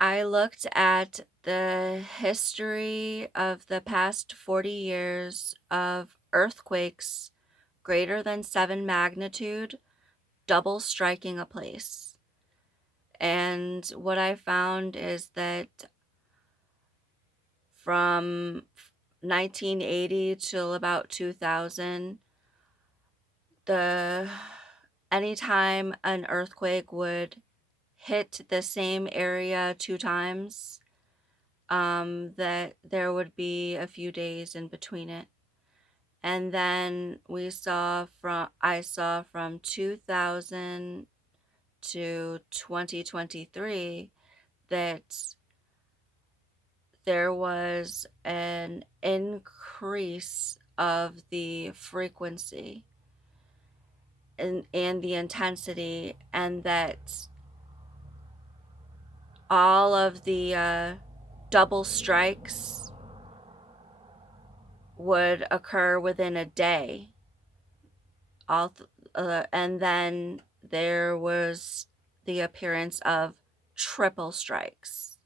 I looked at the history of the past 40 years of earthquakes greater than 7 magnitude double striking a place. And what I found is that from 1980 till about 2000, the anytime an earthquake would hit the same area 2 times, that there would be a few days in between it. And then I saw from 2000 to 2023 that there was an increase of the frequency and the intensity, and that all of the double strikes would occur within a day. And then there was the appearance of triple strikes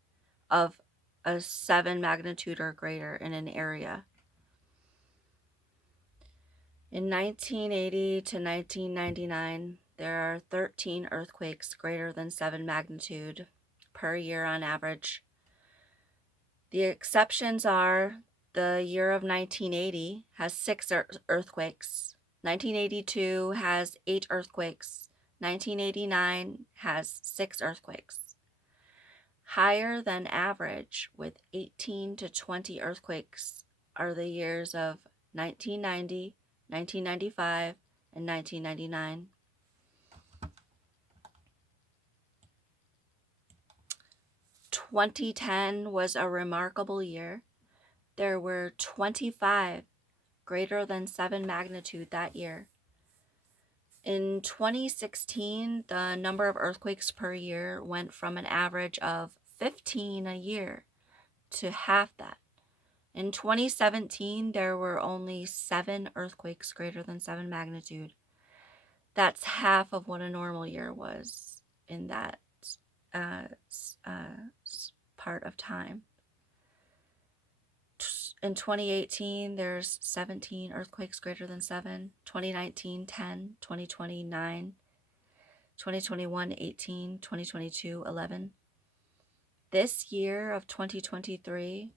of a 7 magnitude or greater in an area. In 1980 to 1999, there are 13 earthquakes greater than 7 magnitude per year on average. The exceptions are the year of 1980 has 6 earthquakes. 1982 has 8 earthquakes. 1989 has 6 earthquakes. Higher than average, with 18 to 20 earthquakes, are the years of 1990, 1995, and 1999. "2010 was a remarkable year. There were 25 greater than 7 magnitude that year. In 2016, the number of earthquakes per year went from an average of 15 a year to half that. In 2017, there were only 7 earthquakes greater than 7 magnitude. That's half of what a normal year was in that uh, part of time. In 2018, there's 17 earthquakes greater than 7. 2019, 10. 2020, 9. 2021, 18. 2022, 11. This year of 2023,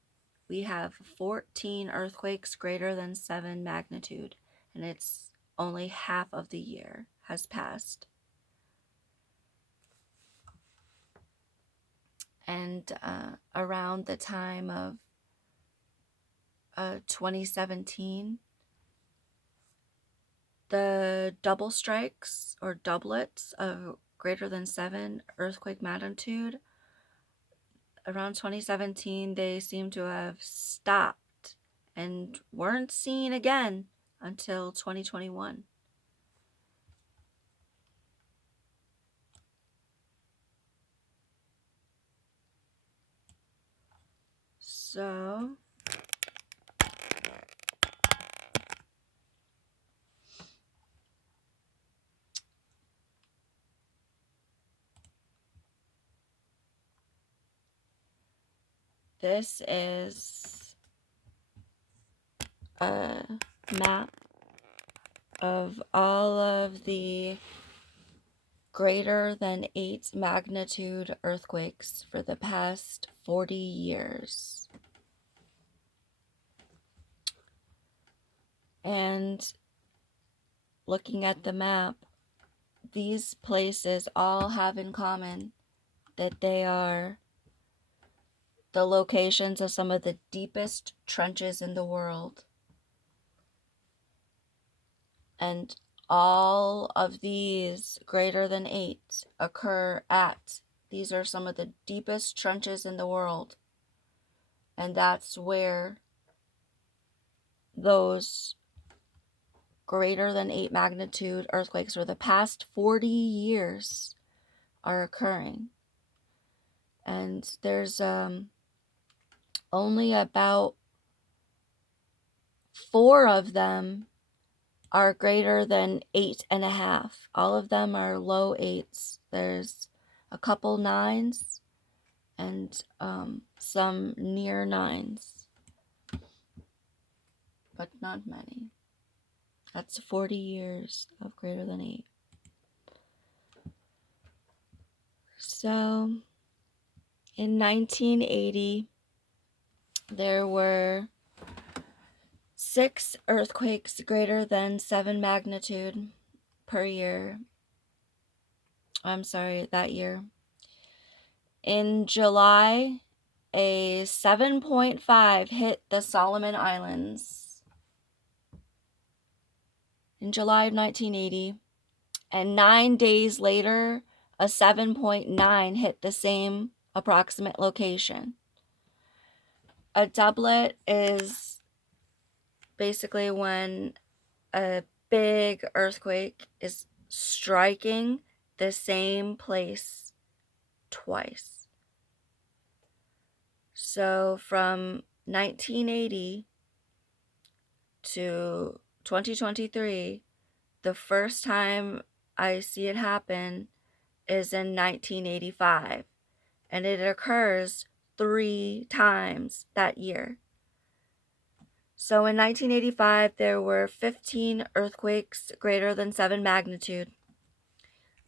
we have 14 earthquakes greater than 7 magnitude, and it's only half of the year has passed. And around the time of 2017, the double strikes or doublets of greater than 7 earthquake magnitude, around 2017, they seem to have stopped and weren't seen again until 2021. So this is a map of all of the greater than 8 magnitude earthquakes for the past 40 years. And looking at the map, these places all have in common that they are the locations of some of the deepest trenches in the world. And all of these greater than 8 occur at, these are some of the deepest trenches in the world. And that's where those greater than 8 magnitude earthquakes for the past 40 years are occurring. And there's only about 4 of them are greater than 8.5. All of them are low 8s. There's a couple 9s, and some near 9s, but not many. That's 40 years of greater than 8. So in 1980, there were 6 earthquakes greater than 7 magnitude per year. That year. In July, a 7.5 hit the Solomon Islands in July of 1980, and 9 days later, a 7.9 hit the same approximate location. A doublet is basically when a big earthquake is striking the same place twice. So from 1980 to 2023, the first time I see it happen is in 1985, and it occurs 3 times that year. So in 1985, there were 15 earthquakes greater than 7 magnitude.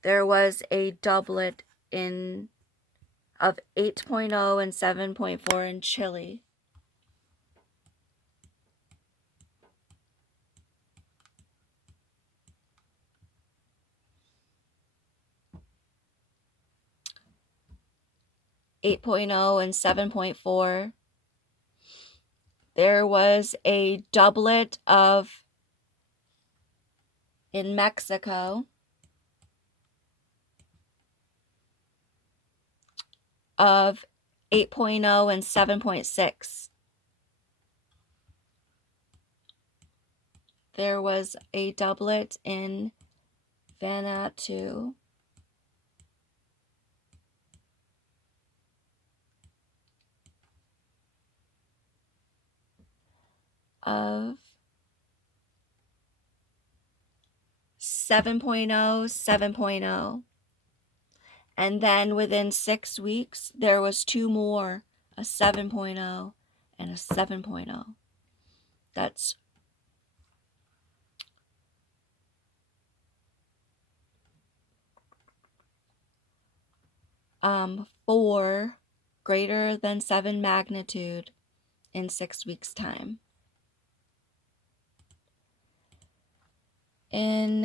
There was a doublet of 8.0 and 7.4 in Chile. and 7.4. There was a doublet in Mexico of 8.0 and 7.6. There was a doublet in Vanuatu of 7.0, 7.0. And then within 6 weeks, there was 2 more, a 7.0 and a 7.0. That's 4 greater than 7 magnitude in 6 weeks' time. In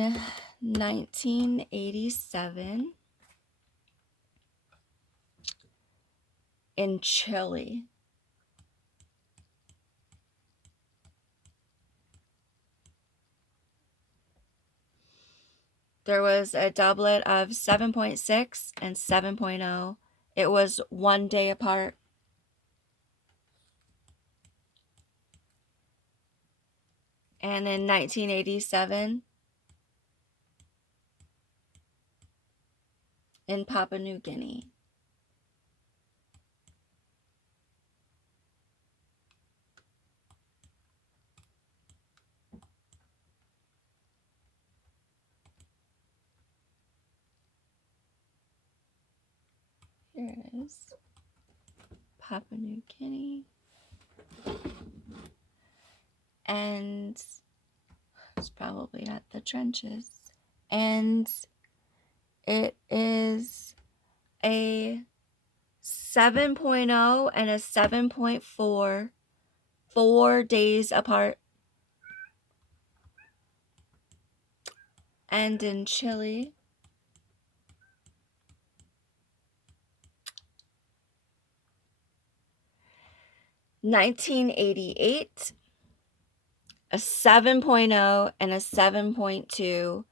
1987, in Chile, there was a doublet of 7.6 and 7.0. It was 1 day apart. And in 1987, in Papua New Guinea. Here it is. Papua New Guinea. And it's probably at the trenches. And it is a 7.0 and a 7.4, 4 days apart. And in Chile, (1988), a 7.0 and a 7.2,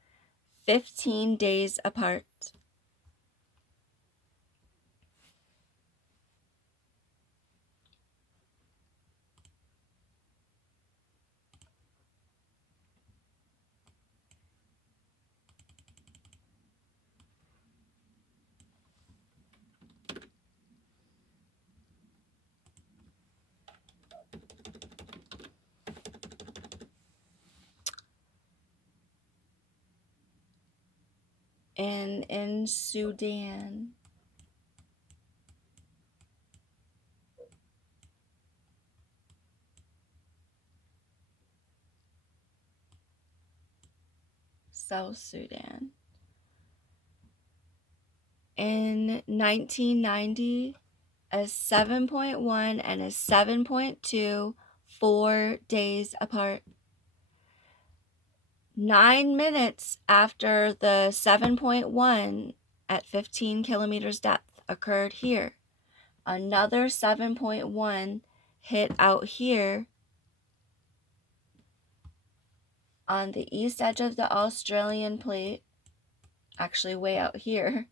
15 days apart. And in Sudan, South Sudan. In 1990, a 7.1 and a 7.2, 4 days apart. 9 minutes after the 7.1 at 15 kilometers depth occurred here, another 7.1 hit out here on the east edge of the Australian plate, actually way out here.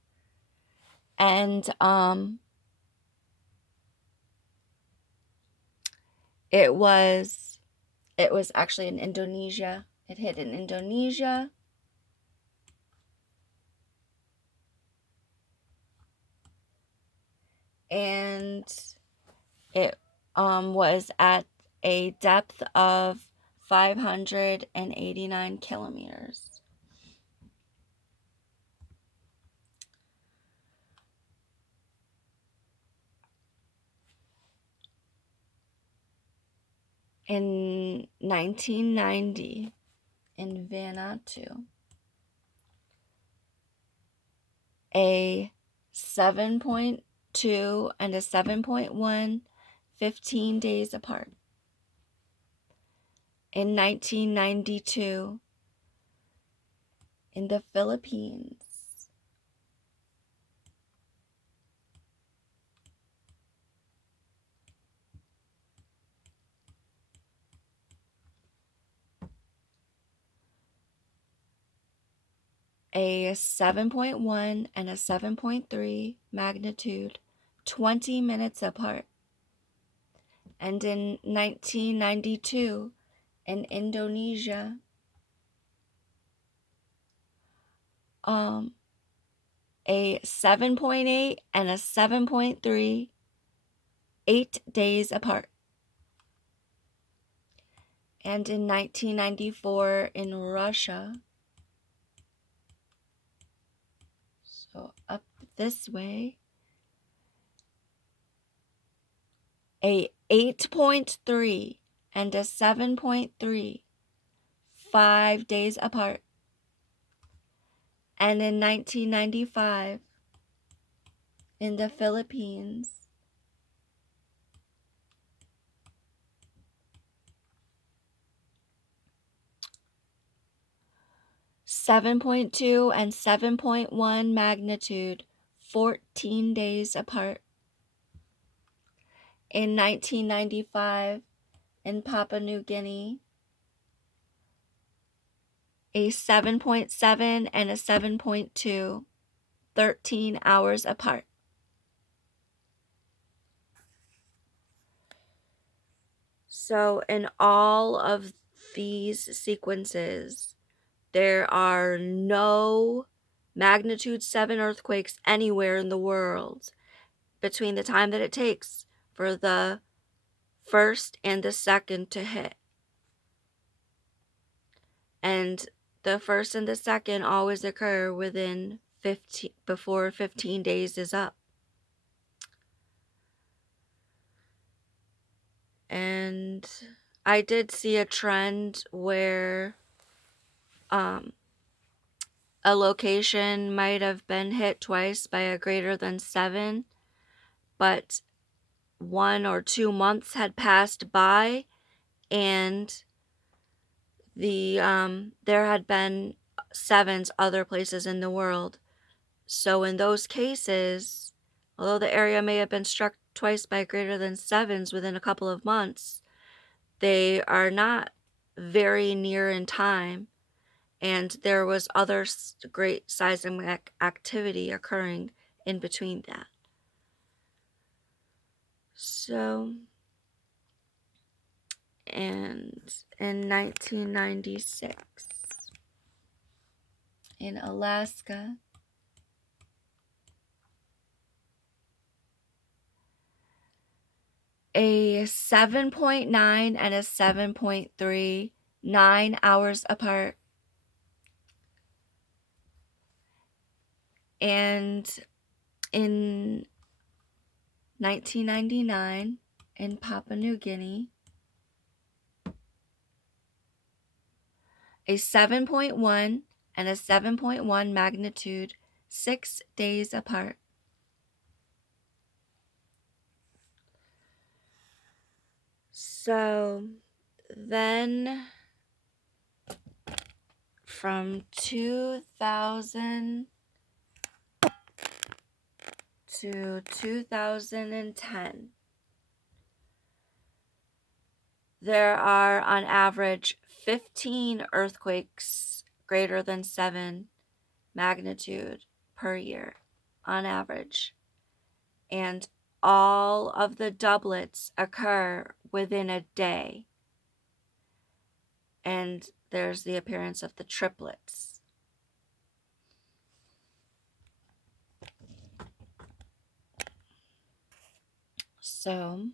And it was actually in Indonesia. It hit in Indonesia. And it was at a depth of 589 kilometers. In 1990, in Vanuatu, a 7.2 and a 7.1, 15 days apart. In 1992, in the Philippines, a 7.1 and a 7.3 magnitude, 20 minutes apart. And in 1992, in Indonesia, a 7.8 and a 7.3, 8 days apart. And in 1994 in Russia, so up this way, a 8.3 and a 7.3, 5 days apart. And in 1995 in the Philippines, 7.2 and 7.1 magnitude, 14 days apart. In 1995, in Papua New Guinea, a 7.7 and a 7.2, 13 hours apart. So in all of these sequences, there are no magnitude 7 earthquakes anywhere in the world between the time that it takes for the first and the second to hit. And the first and the second always occur within before 15 days is up. And I did see a trend where a location might have been hit twice by a greater than 7, but 1 or 2 months had passed by, and there had been 7s other places in the world. So in those cases, although the area may have been struck twice by greater than 7s within a couple of months, they are not very near in time, and there was other great seismic activity occurring in between that. So, and in 1996, in Alaska, a 7.9 and a 7.3, 9 hours apart. And in 1999, in Papua New Guinea, a 7.1 and a 7.1 magnitude 6 days apart. So then from 2000 to 2010, there are on average 15 earthquakes greater than 7 magnitude per year on average. And all of the doublets occur within a day. And there's the appearance of the triplets. So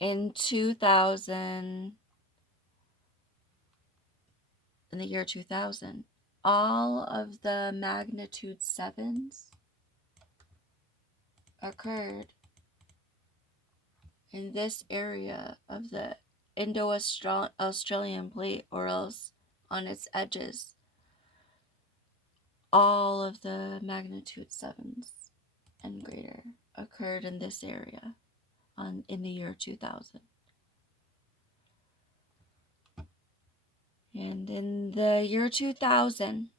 in the year 2000, all of the magnitude 7s occurred in this area of the Indo-Australian plate, or else on its edges. All of the magnitude 7s and greater occurred in this area in the year 2000. And in the year 2000,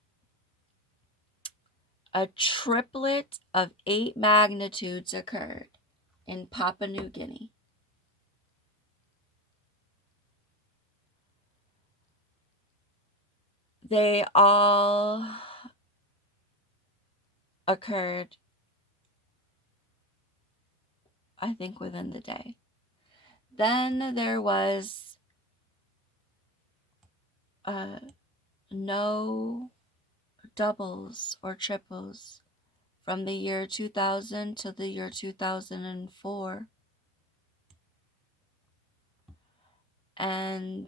a triplet of 8 magnitudes occurred in Papua New Guinea. They all occurred, I think, within the day. Then there was no doubles or triples from the year 2000 to the year 2004. And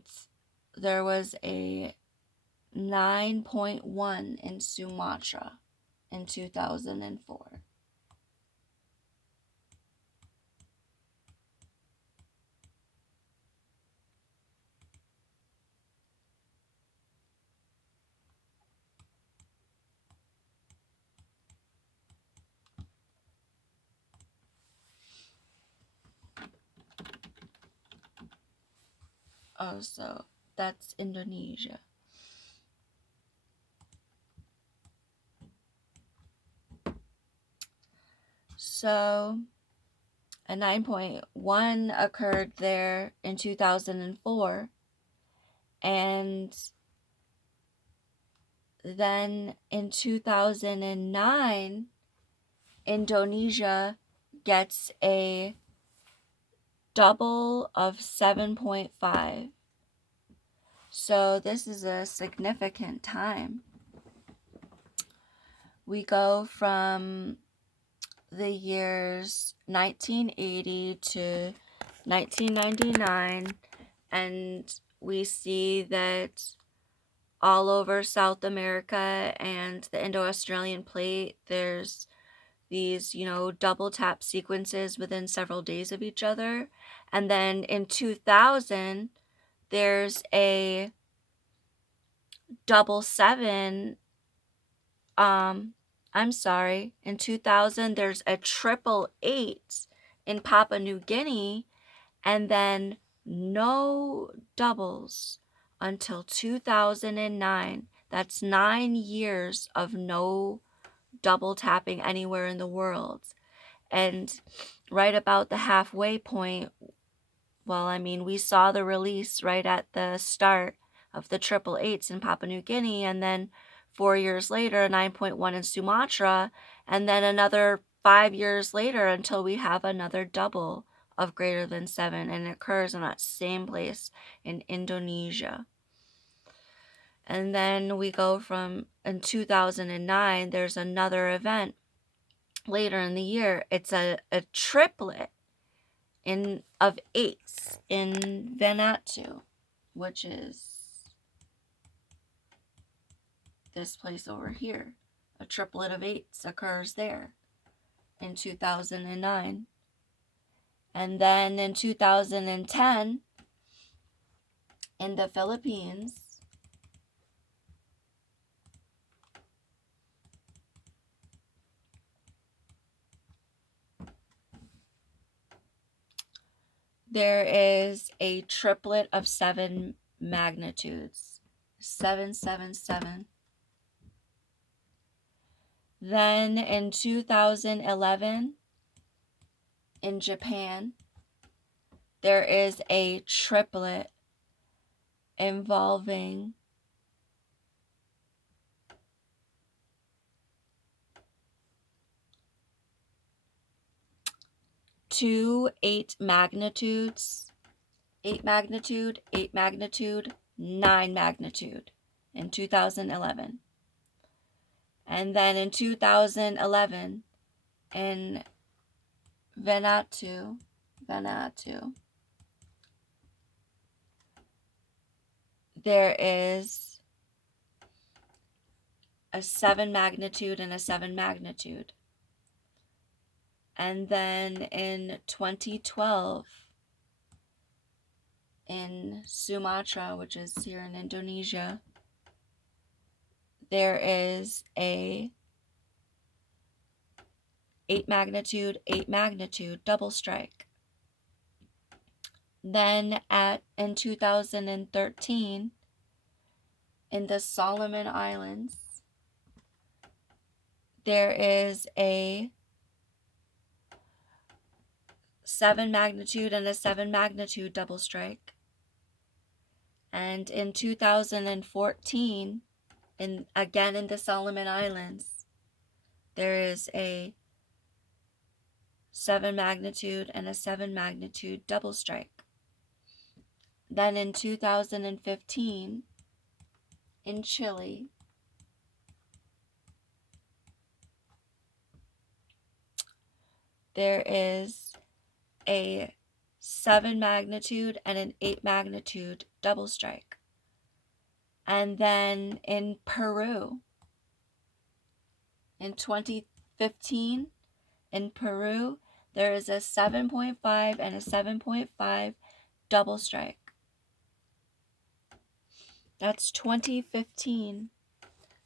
there was a 9.1 in Sumatra in 2004. Oh, so that's Indonesia. So a 9.1 occurred there in 2004, and then in 2009, Indonesia gets a double of 7.5. So this is a significant time. We go from the years 1980 to 1999, and we see that all over South America and the Indo-Australian plate, there's these, double tap sequences within several days of each other. And then in 2000, there's a double 7. In 2000, there's a triple 8 in Papua New Guinea, and then no doubles until 2009. That's 9 years of no double tapping anywhere in the world. And right about the halfway point, we saw the release right at the start of the triple 8s in Papua New Guinea, and then 4 years later, 9.1 in Sumatra, and then another 5 years later until we have another double of greater than 7, and it occurs in that same place in Indonesia. And then we go from, in 2009, there's another event later in the year. It's a triplet of 8s in Vanuatu, which is this place over here. A triplet of 8s occurs there in 2009. And then in 2010, in the Philippines, there is a triplet of 7 magnitudes. 777. Then in 2011, in Japan, there is a triplet involving 2 8 magnitudes, 8 magnitude, 8 magnitude, 9 magnitude in 2011. And then in 2011, in Vanuatu, there is a 7 magnitude and a 7 magnitude. And then in 2012, in Sumatra, which is here in Indonesia, there is a 8 magnitude double strike. Then in 2013, in the Solomon Islands, there is a 7 magnitude and a 7 magnitude double strike. And in 2014, again in the Solomon Islands, there is a 7 magnitude and a 7 magnitude double strike. Then in 2015, in Chile, there is a 7 magnitude and an 8 magnitude double strike. And then in Peru, in 2015, in Peru, there is a 7.5 and a 7.5 double strike. That's 2015.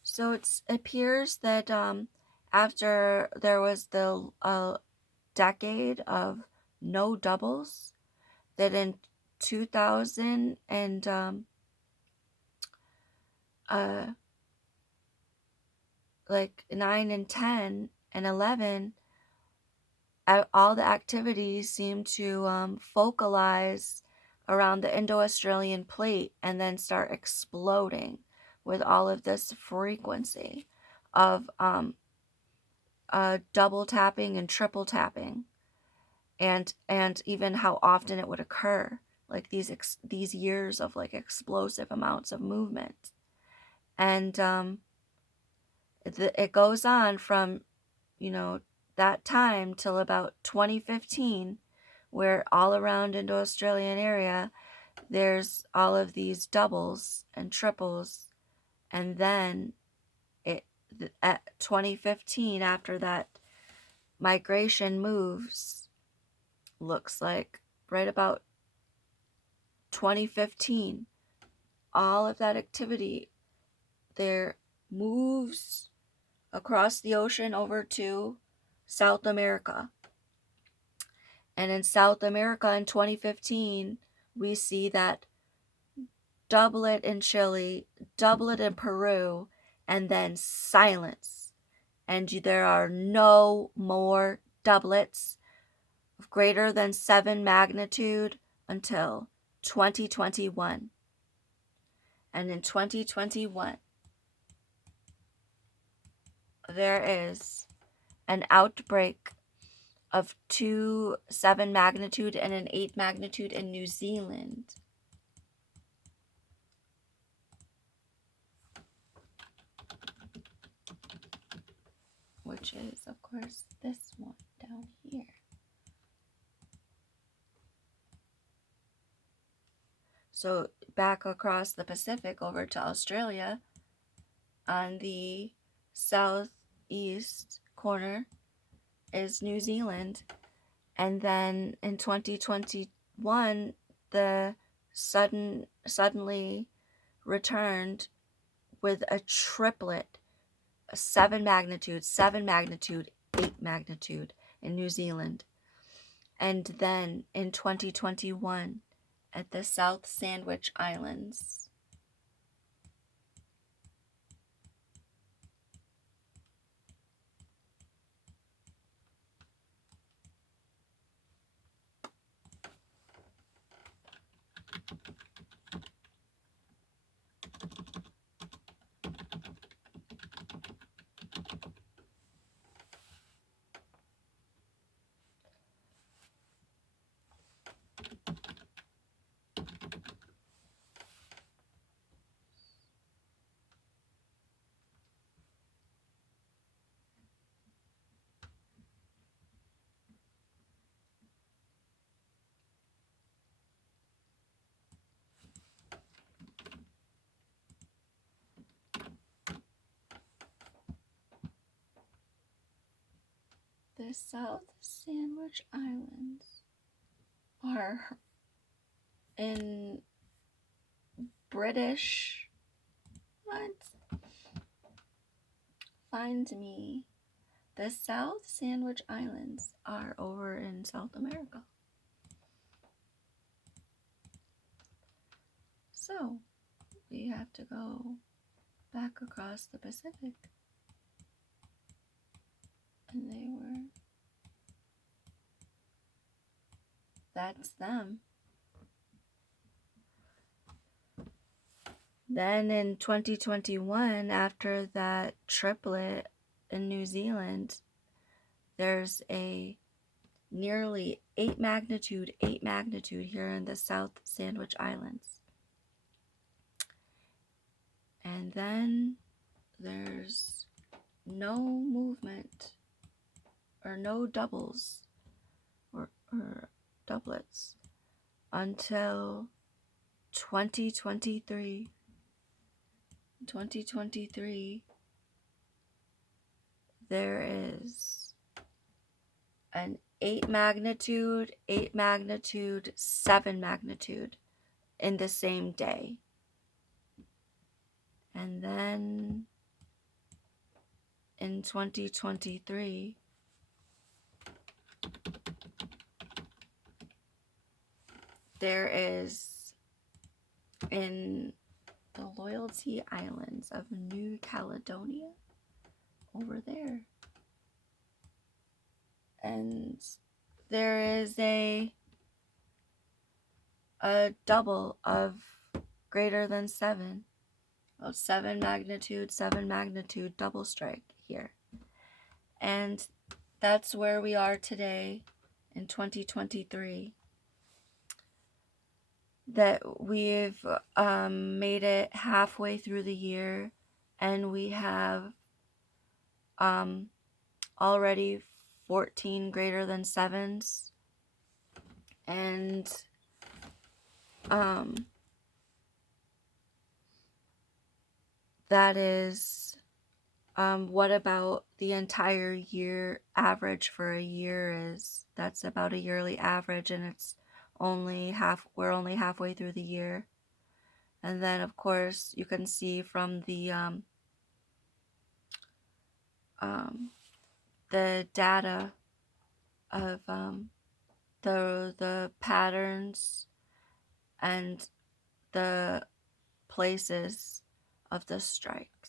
So it appears that after there was the decade of no doubles, that in 2000 and like 9 and 10 and 11, all the activities seem to focalize around the Indo-Australian plate and then start exploding with all of this frequency of double tapping and triple tapping, and even how often it would occur, like these years of like explosive amounts of movement. And it goes on from that time till about 2015, where all around Indo-Australian area there's all of these doubles and triples. And then at 2015, after that migration moves, looks like right about 2015, all of that activity there moves across the ocean over to South America. And in South America in 2015, we see that doublet in Chile, doublet in Peru, and then silence. And there are no more doublets of greater than 7 magnitude until 2021. And in 2021, there is an outbreak of 2 7 magnitude and an 8 magnitude in New Zealand. Which is, of course, this one down here. So back across the Pacific over to Australia, on the southeast corner is New Zealand, And then in 2021, the suddenly returned with a triplet, a 7 magnitude, 7 magnitude, 8 magnitude in New Zealand. And then in 2021 at the South Sandwich Islands. The South Sandwich Islands are in British. What? Find me. The South Sandwich Islands are over in South America. So we have to go back across the Pacific. And they were. That's them. Then in 2021, after that triplet in New Zealand, there's a nearly 8 magnitude here in the South Sandwich Islands. And then there's no movement or no doubles or doublets until 2023. 2023, there is an 8 magnitude, 7 magnitude in the same day. And then in 2023, there is in the Loyalty Islands of New Caledonia over there. And there is a double of greater than 7. Well, 7 magnitude double strike here. And that's where we are today in 2023. That we've made it halfway through the year, and we have already 14 greater than 7s, and that is what about the entire year average for a year is. That's about a yearly average, and it's we're only halfway through the year. And then of course you can see from the data of the patterns and the places of the strike.